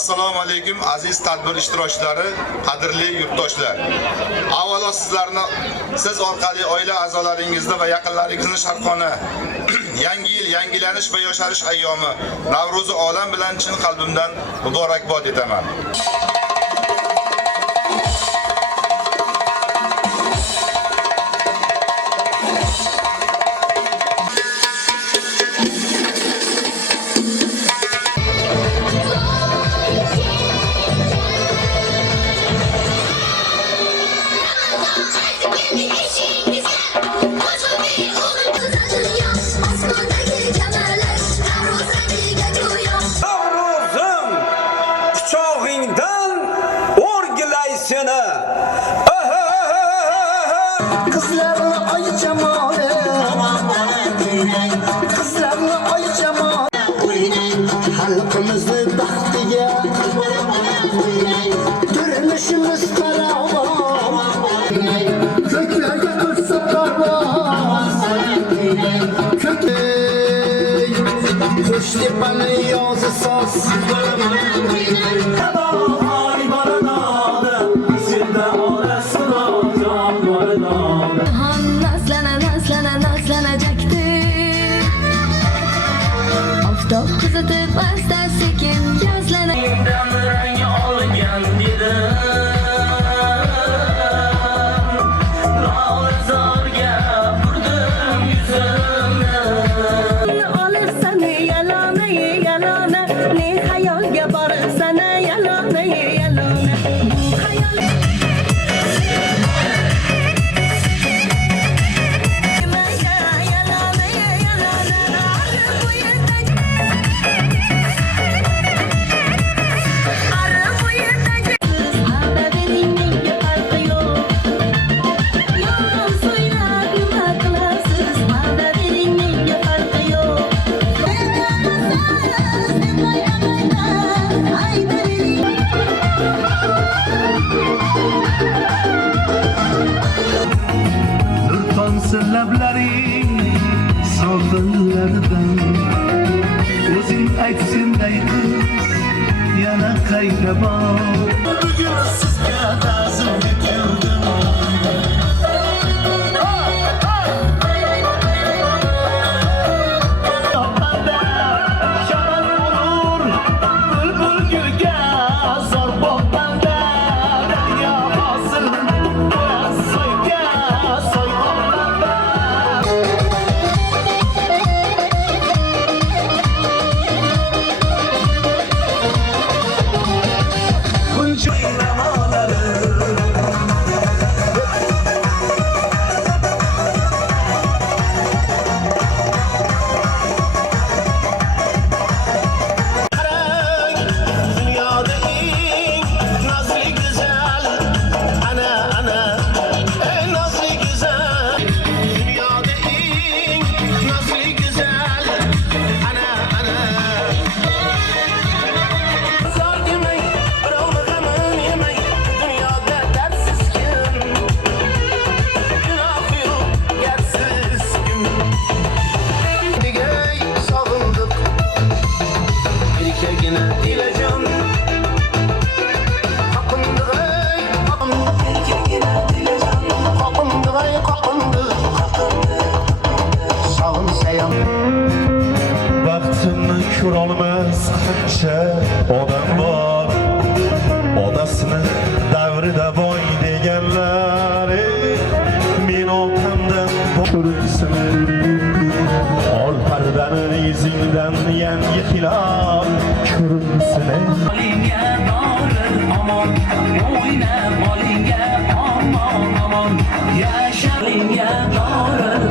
Assalomu alaykum aziz tadbir ishtirokchilari, qadrli yurtdoshlar. Avvalo siz orqali oila a'zolaringizni va yaqinlaringizni sharqona yangi yil, yangilanish va yosharish ayyomi Navro'zi olam bilan chin qalbimdan muborakbod etaman. Kızlarla ay cemalı, kızlarla ay cemalı, halkımızı baktıya, görünüşümüz karava, köklerde kırsak var, kökley, köşte bana yazı saz. Kızıtıp basta sekin yazlana rangi olgan dedim Navro'zorga burdim yuzimni olirsan yalona yalona ne xayolga borsan yalona yalona bu xayol lablaring so'zlaridan o'zing aytsinday qiz yana qayta bor bugun sizga ta'zim etildim Vaqtimni ko'rolmas qancha odam bor odasini davrida boy deganlar men otamdan ko'rsinlar ol pardani izingdan yangi hilol ko'rinsin Molingga borir omon o'yna molingga omon omon yasharingga borir